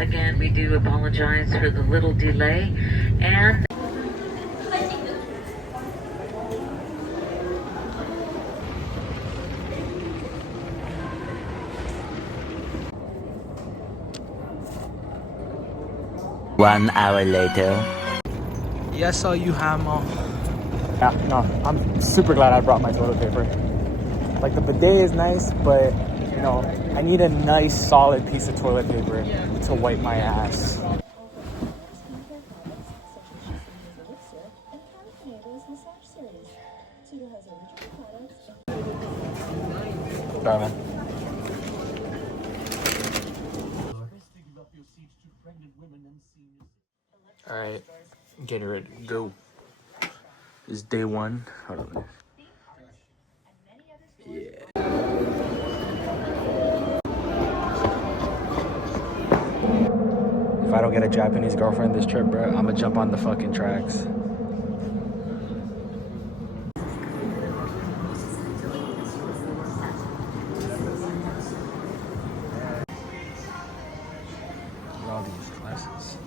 again, we do apologize for the little delay. And One hour later. Yeah, I saw you, Hamo. Yeah, no, I'm super glad I brought my toilet paper. Like, the bidet is nice, but, you know, I need a nice, solid piece of toilet paper to wipe my ass. Sorry, man. Alright, getting ready to go. It's day one. Hold on. Yeah. If I don't get a Japanese girlfriend this trip, bro, I'm gonna jump on the fucking tracks. All these glasses.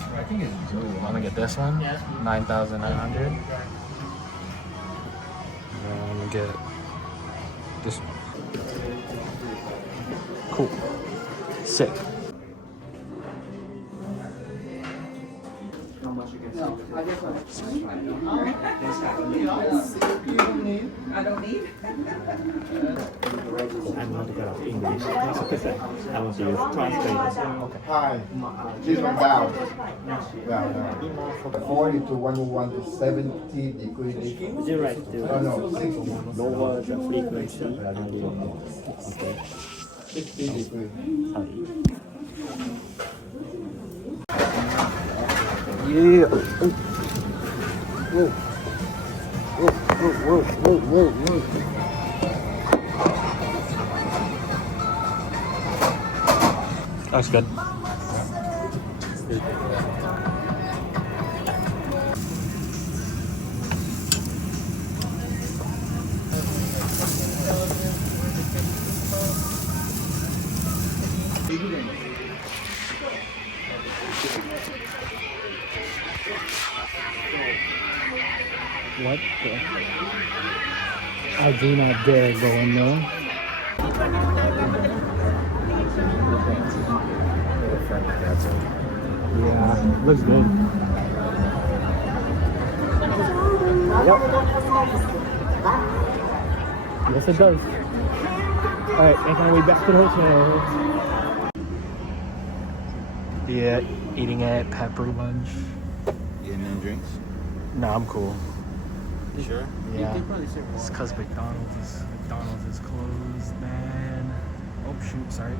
I think it's blue. I'm gonna get this one, 9,900. And then I'm gonna get this. Cool. Sick. I don't need. I'm not good at English. I want to use translator. Okay. Hi, this one down. Down. 40 to 170 degrees. Would you like to No, 60. lower the frequency? Okay. 60 degrees. Yeah. Whoa. Whoa, whoa, whoa, whoa, whoa, whoa. That's good. What the? I do not dare go in there. Yeah, looks good. Yep. Yes, it does. Alright, making our way back to the hotel. Yeah, eating at Pepper Lunch. Getting any drinks? Nah, I'm cool. You sure? Yeah. It's because McDonald's is closed, man. Oh shoot, sorry.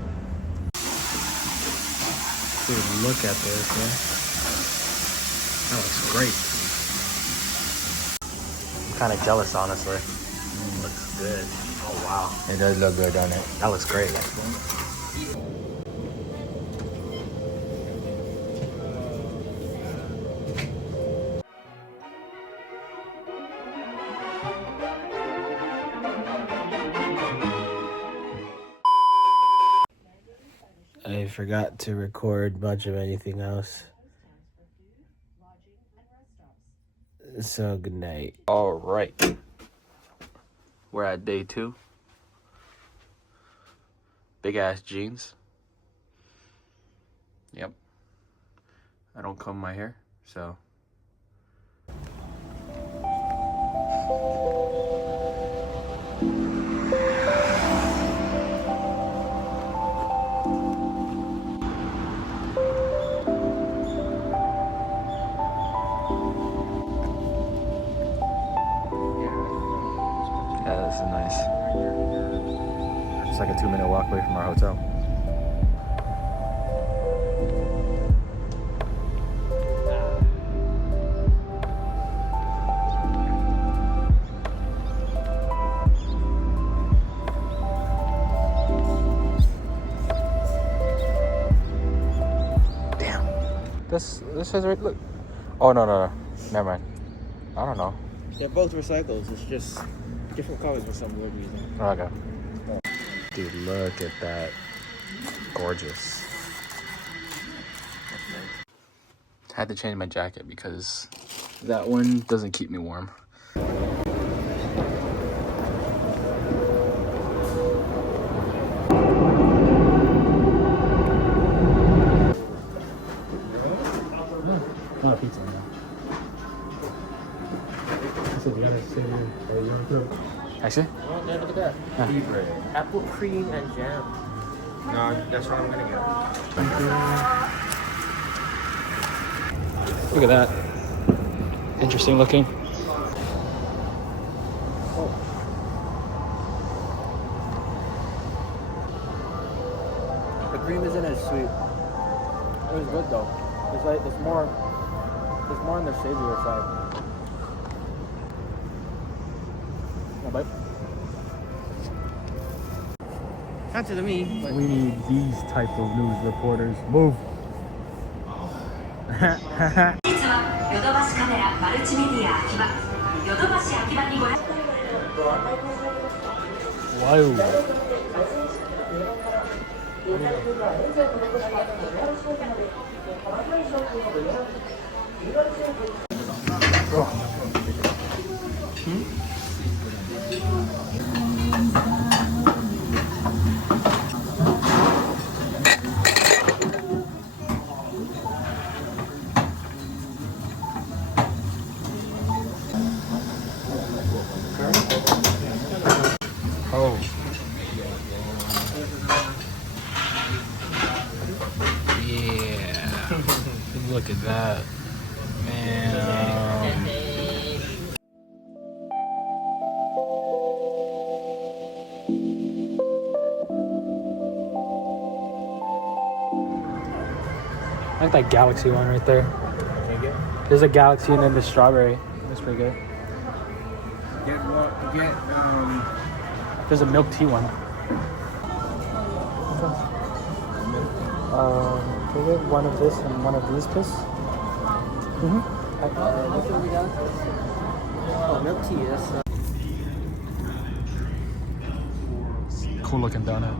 Dude, look at this, man. That looks great. I'm kind of jealous, honestly. Looks good. Oh wow. It does look good, doesn't it? That looks great. I forgot to record much of anything else. So good night. All right. We're at day 2. Big ass jeans. Yep. I don't comb my hair, so. Yeah, this is nice. It's like a 2-minute walk away from our hotel. Damn. This says right. Look. Oh no. Never mind. I don't know. They're both recycles. It's just different colors for some weird reason. Okay. Dude, look at that. Gorgeous. Had to change my jacket because that one doesn't keep me warm. Not a pizza now. So we gotta sit here. Or you want to put Actually? Well, look at that. Apple cream and jam. No, that's what I'm gonna get. Look at that. Interesting looking. The cream isn't as sweet. It was good though. It's like it's more on the savory side. No bite. Not to me, but We need these type of news reporters. Move. 実はヨドバシカメラマルチメディア秋葉ヨドバシ秋葉にご覧 Wow. Oh. Yeah. Look at that. Man. I like that galaxy one right there. There's a galaxy and then the strawberry. That's pretty good. There's a milk tea one. Can we get one of this and one of these, please? oh, milk tea. That's Cool looking donut.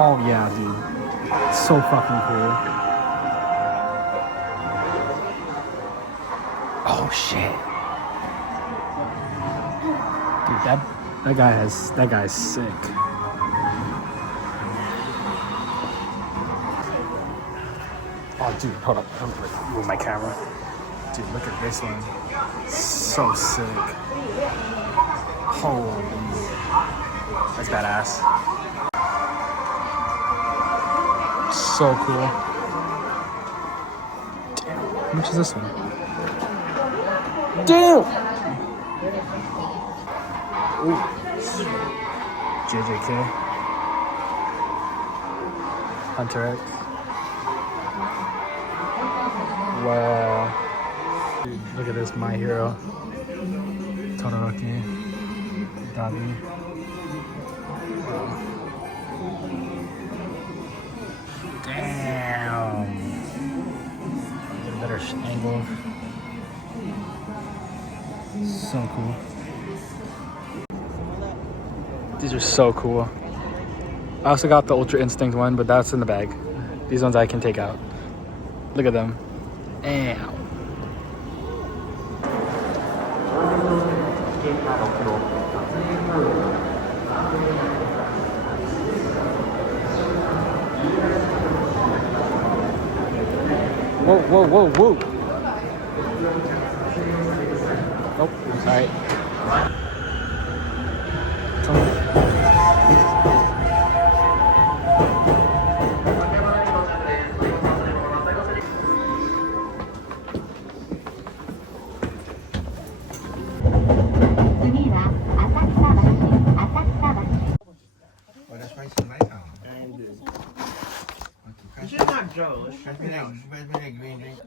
Oh yeah, dude. So fucking cool. Oh shit. Dude, that guy's sick. Oh dude, hold up. I'm gonna move my camera. Dude, look at this one. So sick. Holy. That's badass. So cool. Damn. How much is this one? Damn! Ooh. JJK. Hunter X. Wow. Dude, look at this, My Hero. Todoroki. Dabi. Wow. Damn. Get a better angle. So cool. These are so cool. I also got the Ultra Instinct one, but that's in the bag. These ones I can take out. Look at them. Damn. Whoa, whoa, whoa, whoa. Nope, sorry. Oh, that's right, some light on. you should not Joe. Pass me that green drink.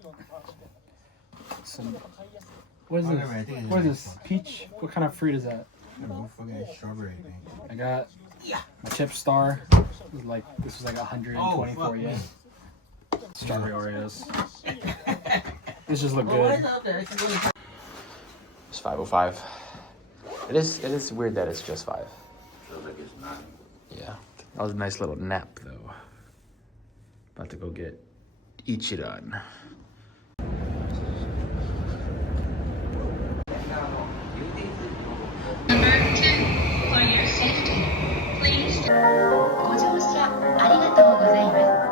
Some, what is Whatever, I think this? it's What is nice. this? Peach? What kind of fruit is that? I don't know, fucking strawberry thing. I got my Chip Star. This was like 124 yen. Strawberry Oreos. This just look good. It's 5:05. It is weird that it's just 5. Feels like it's not. Yeah. That was a nice little nap though. About to go get Ichiran. For your safety, please. ご乗車ありがとうございます。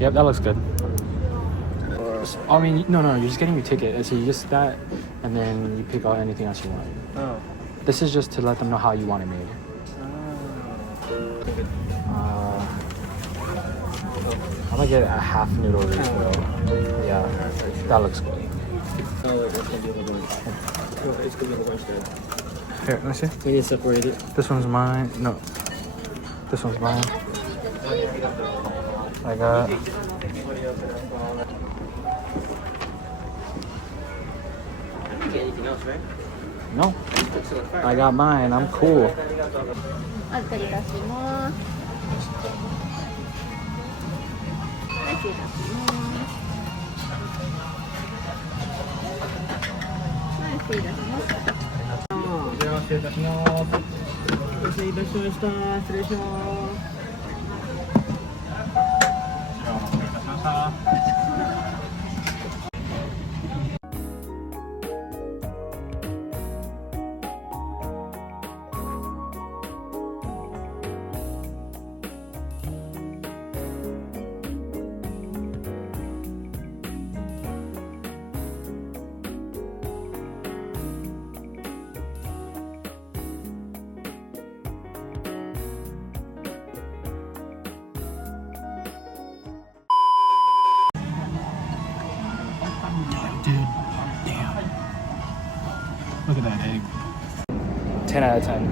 Yep, that looks good. I mean, no, you're just getting your ticket. So you just that, and then you pick out anything else you want. Oh. This is just to let them know how you want it made. I'm gonna get a half noodle refill. Yeah, that looks good. Here, let me see. We need to separate it. This one's mine. No, this one's mine. I got. Anything else, right? No, I got mine. I'm cool. お預かりいたします。はい、失礼いたします。はい、失礼いたします。失礼いたします。失礼いたしました。失礼します。Look at that egg. 10 out of 10.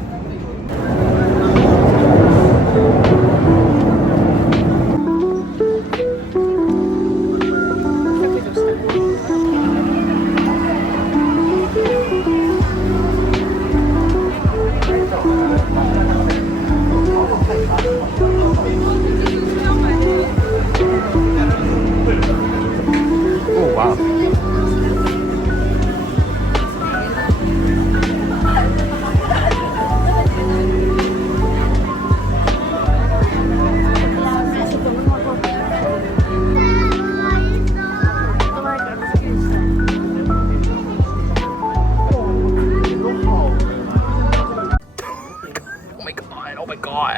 Oh, wow.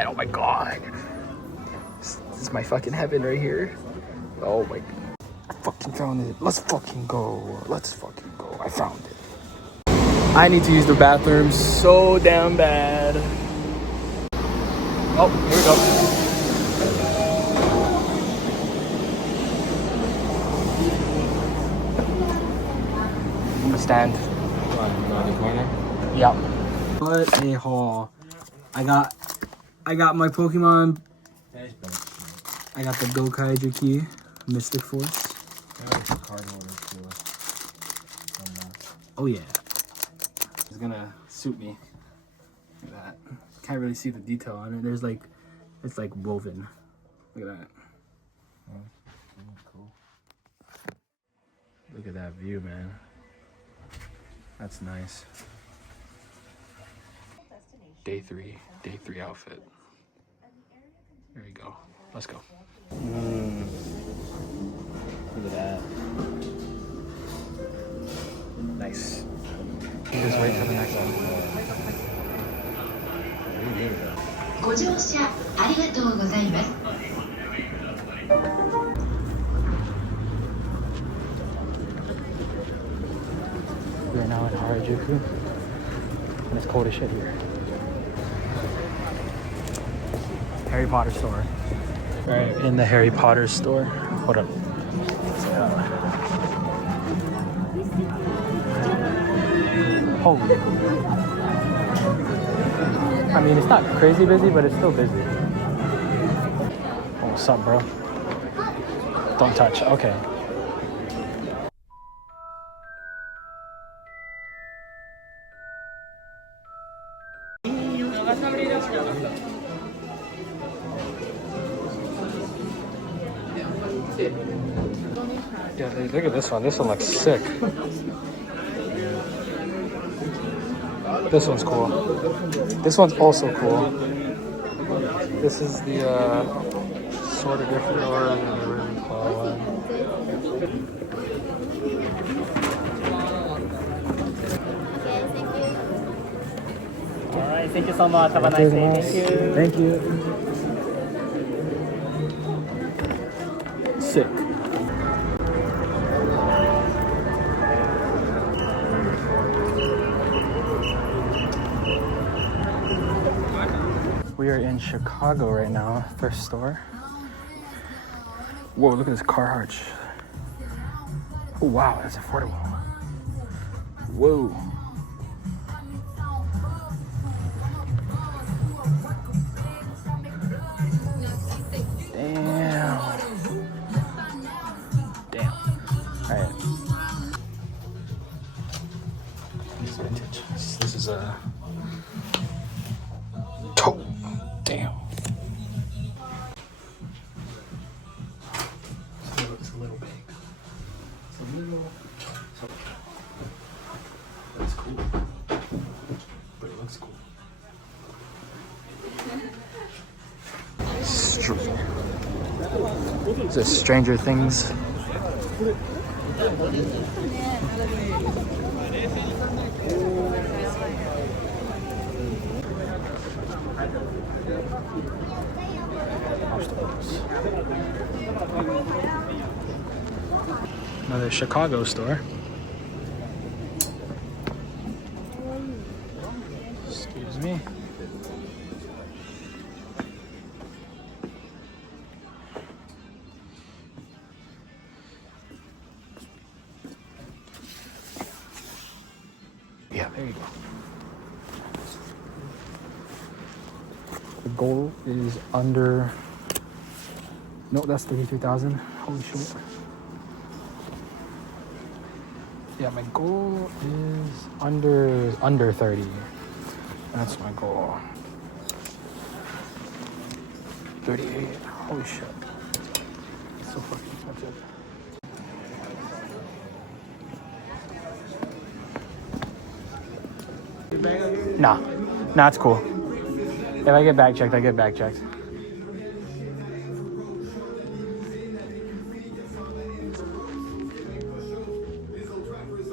Oh my god. This is my fucking heaven right here. Oh my god. I fucking found it. Let's fucking go. Let's fucking go. I found it. I need to use the bathroom so damn bad. Oh, here we go. I'm gonna stand. On the corner? Yep. What a haul. I got my Pokemon. I got the Gokaiju key, Mystic Force. Oh yeah. It's gonna suit me. Look at that. Can't really see the detail on it. There's like, it's like woven. Look at that. Cool. Look at that view, man. That's nice. Day three outfit. There you go. Let's go. Look at that. Nice. Just wait for the next one. ご乗車ありがとうございます。We're now in Harajuku, and it's cold as shit here. Harry Potter store. Alright, in the Harry Potter store. Hold up. Holy. I mean, it's not crazy busy, but it's still busy. Oh, what's up, bro? Don't touch. Okay. Yeah, look at this one. This one looks sick. This one's cool. This one's also cool. This is the sort of different or the Ravenclaw one. All right, thank you so much. Have a nice day. Thank you. Thank you. Sick. We are in Chicago right now, first store. Whoa, look at this Carhartt. Oh wow, that's affordable. Whoa. Damn. Damn. Alright. This is vintage. This is a toe. Damn. It's a little big. It's a little. That's cool. But it looks cool. Is this Stranger Things? Another Chicago store. Excuse me. Yeah, there you go. The goal is under. No, that's 33,000. Holy shit. Yeah, my goal is under 30. That's my goal. 38. Holy shit. It's so fucking expensive. Nah, it's cool. If I get bag checked, I get bag checked.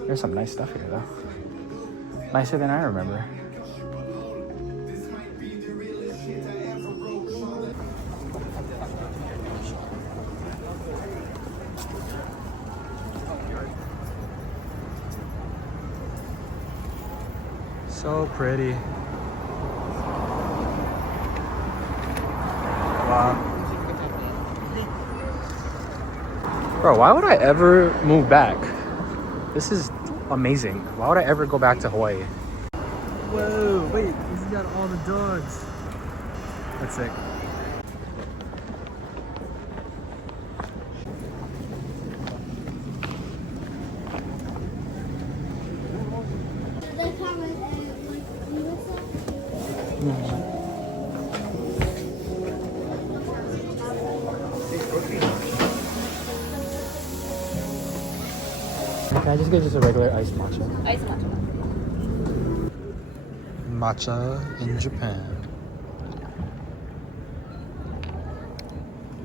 There's some nice stuff here, though. Nicer than I remember. So pretty. Wow. Bro, why would I ever move back? This is amazing. Why would I ever go back to Hawaii? Whoa, wait, this has got all the dogs. That's sick. Can I just get a regular iced matcha? Iced matcha. Matcha in Japan.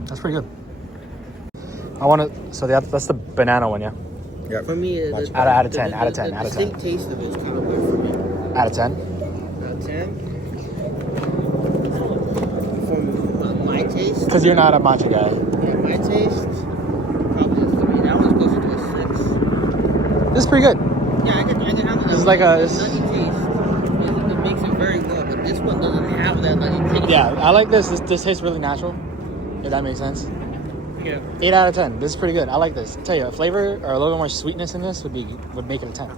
That's pretty good. I want to. So that's the banana one, yeah. Yeah. For me, Out of 10. Out of 10. The Out of 10. distinct taste of it is kind of weird for me. Out of 10. Out of 10. For my taste. Because you're not a matcha guy. Yeah, my taste. Probably a 3. That one's closer to a 6. This is pretty good. Yeah, I can handle that. This is like a. nutty taste. It makes it very well, but this one doesn't have that nutty taste. Yeah, I like this. This tastes really natural. If that makes sense. Yeah. 8 out of 10. This is pretty good. I like this. I tell you, a flavor or a little more sweetness in this would make it a 10.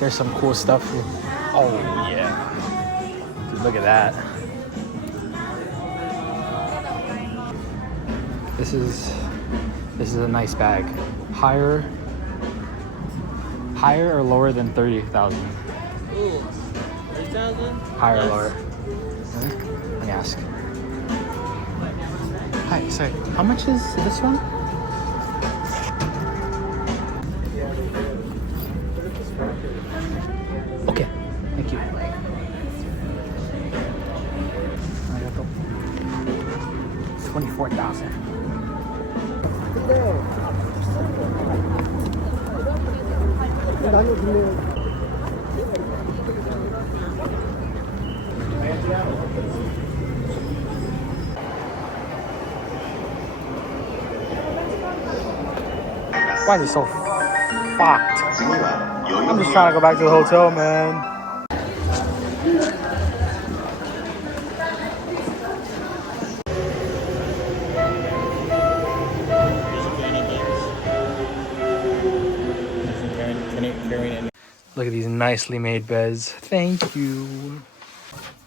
There's some cool stuff. Oh yeah. Dude, look at that. This is a nice bag. Higher or lower than 30,000? Ooh, 30,000? Higher or lower? Let me ask. Hi, sorry. How much is this one? Okay, thank you. 24,000. Why is it so fucked? I'm just trying to go back to the hotel, man. Look at these nicely made beds. Thank you.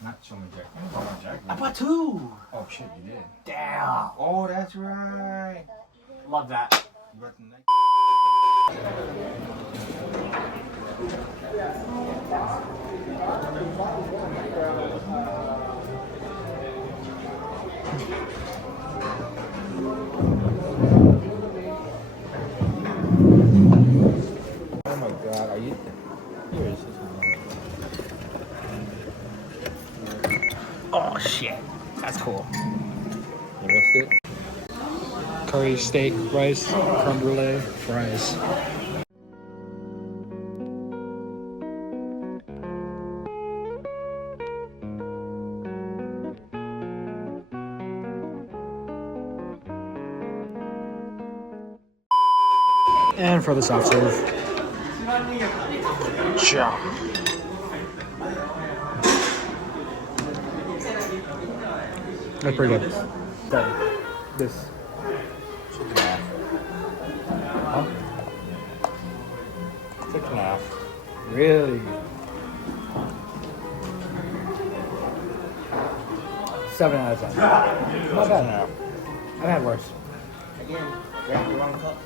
Not so much Jack. I bought two. Oh shit, you did. Damn. Oh, that's right. Love that. You brought the night. Oh my god, are you? Here is this one. Oh shit. That's cool. You missed it? Curry, steak, rice, creme brulee, fries. And for the soft serve. Ciao. That's pretty good. This. Huh? 6.5. Really? 7 out of 10. Not bad. I've had worse. Again, Jack, you want a cup?